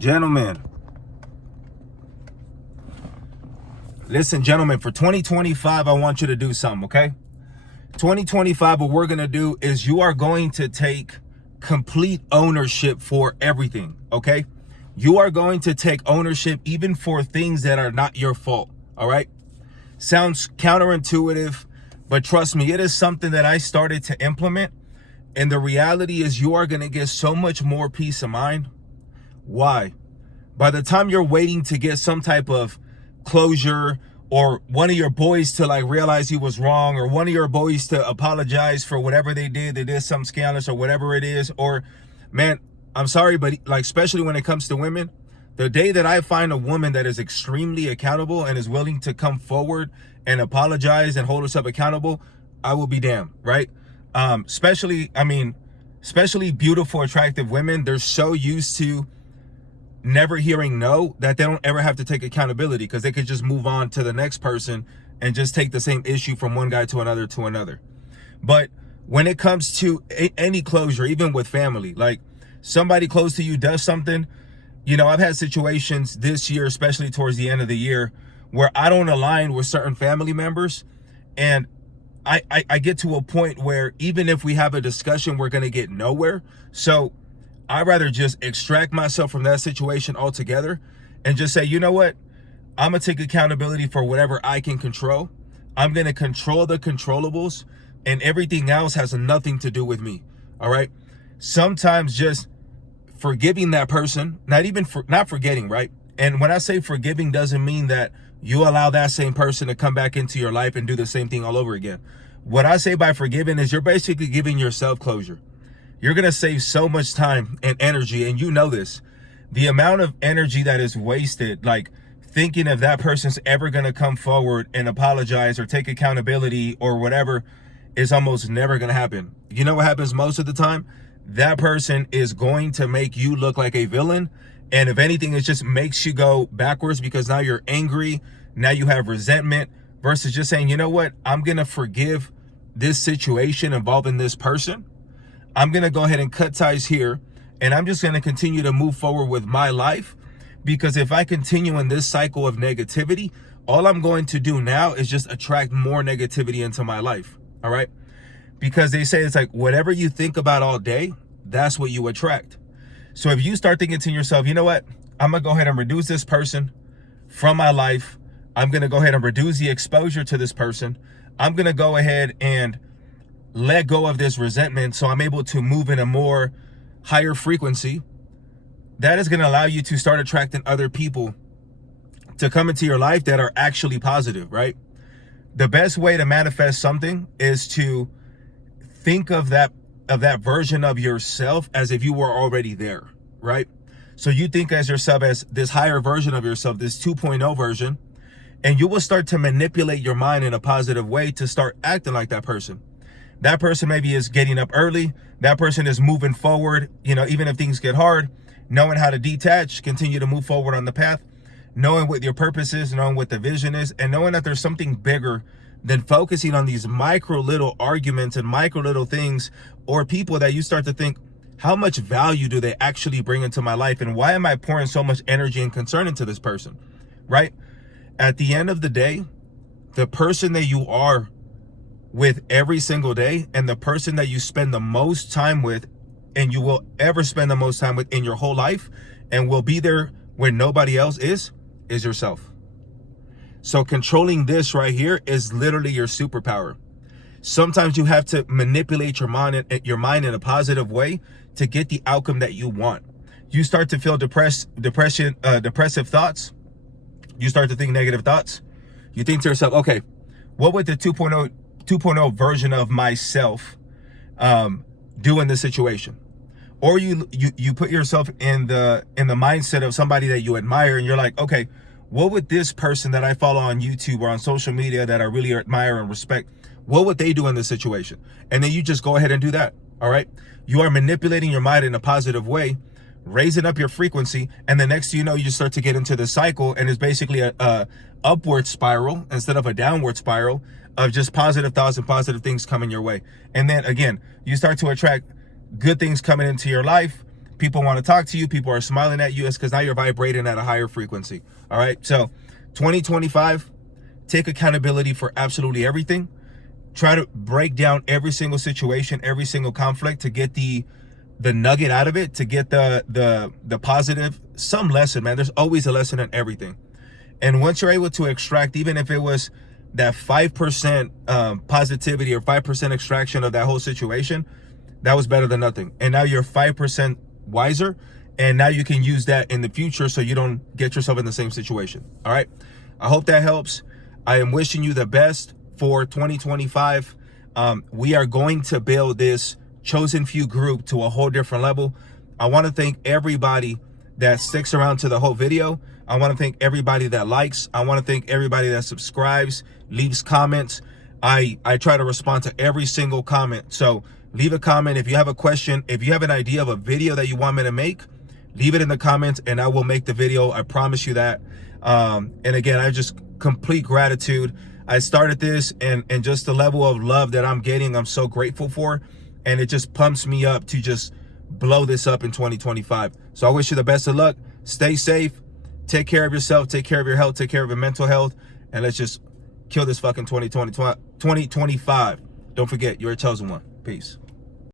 Gentlemen, listen, gentlemen, for 2025, I want you to do something, okay? 2025, what we're going to do is you are going to take complete ownership for everything, okay? You are going to take ownership even for things that are not your fault, all right? Sounds counterintuitive, but trust me, it is something that I started to implement. And the reality is you are going to get so much more peace of mind. Why? By the time you're waiting to get some type of closure, or one of your boys to like realize he was wrong, or one of your boys to apologize for whatever they did something scandalous or whatever it is, or man, I'm sorry, but like, especially when it comes to women, the day that I find a woman that is extremely accountable and is willing to come forward and apologize and hold herself accountable, I will be damned, right? Especially beautiful, attractive women, they're so used to never hearing no that they don't ever have to take accountability, because they could just move on to the next person and just take the same issue from one guy to another. But when it comes to any closure, even with family, like somebody close to you does something, you know, I've had situations this year, especially towards the end of the year, where I don't align with certain family members, and I get to a point where even if we have a discussion, we're going to get nowhere. So I'd rather just extract myself from that situation altogether and just say, you know what? I'm going to take accountability for whatever I can control. I'm going to control the controllables, and everything else has nothing to do with me. All right. Sometimes just forgiving that person, not forgetting, right? And when I say forgiving, doesn't mean that you allow that same person to come back into your life and do the same thing all over again. What I say by forgiving is you're basically giving yourself closure. You're going to save so much time and energy. And you know this, the amount of energy that is wasted, like thinking if that person's ever going to come forward and apologize or take accountability or whatever, is almost never going to happen. You know what happens most of the time? That person is going to make you look like a villain. And if anything, it just makes you go backwards, because now you're angry. Now you have resentment, versus just saying, you know what? I'm going to forgive this situation involving this person. I'm going to go ahead and cut ties here, and I'm just going to continue to move forward with my life, because if I continue in this cycle of negativity, all I'm going to do now is just attract more negativity into my life. All right. Because they say it's like whatever you think about all day, that's what you attract. So if you start thinking to yourself, you know what, I'm going to go ahead and reduce this person from my life. I'm going to go ahead and reduce the exposure to this person. I'm going to go ahead and let go of this resentment, so I'm able to move in a more higher frequency. That is going to allow you to start attracting other people to come into your life that are actually positive, right? The best way to manifest something is to think of that version of yourself as if you were already there, right? So you think as yourself as this higher version of yourself, this 2.0 version, and you will start to manipulate your mind in a positive way to start acting like that person. That person maybe is getting up early. That person is moving forward, you know, even if things get hard, knowing how to detach, continue to move forward on the path, knowing what your purpose is, knowing what the vision is, and knowing that there's something bigger than focusing on these micro little arguments and micro little things, or people that you start to think, how much value do they actually bring into my life? And why am I pouring so much energy and concern into this person, right? At the end of the day, the person that you are with every single day, and the person that you spend the most time with, and you will ever spend the most time with in your whole life, and will be there when nobody else is yourself. So controlling this right here is literally your superpower. Sometimes you have to manipulate your mind in a positive way to get the outcome that you want. You start to feel depressive thoughts. You start to think negative thoughts. You think to yourself, okay, what would the 2.0 version of myself do in this situation? Or you put yourself in the mindset of somebody that you admire, and you're like, okay, what would this person that I follow on YouTube or on social media that I really admire and respect, what would they do in this situation? And then you just go ahead and do that. All right. You are manipulating your mind in a positive way, raising up your frequency. And the next thing you know, you start to get into the cycle, and it's basically a upward spiral instead of a downward spiral of just positive thoughts and positive things coming your way. And then again, you start to attract good things coming into your life, People want to talk to you. People are smiling at you. It's because now you're vibrating at a higher frequency. All right. So 2025, take accountability for absolutely everything. Try to break down every single situation, every single conflict to get the nugget out of it, to get the positive, some lesson, man. There's always a lesson in everything. And once you're able to extract, even if it was that 5% positivity or 5% extraction of that whole situation, that was better than nothing. And now you're 5% wiser, and now you can use that in the future so you don't get yourself in the same situation. All right. I hope that helps. I am wishing you the best for 2025. We are going to build this chosen few group to a whole different level. I want to thank everybody that sticks around to the whole video. I want to thank everybody that likes. I want to thank everybody that subscribes, leaves comments. I try to respond to every single comment. So leave a comment. If you have a question, if you have an idea of a video that you want me to make, leave it in the comments and I will make the video. I promise you that. And again, I just complete gratitude. I started this and just the level of love that I'm getting, I'm so grateful for. And it just pumps me up to just blow this up in 2025. So I wish you the best of luck. Stay safe. Take care of yourself. Take care of your health. Take care of your mental health. And let's just kill this fucking 2025. Don't forget, you're a chosen one. Peace.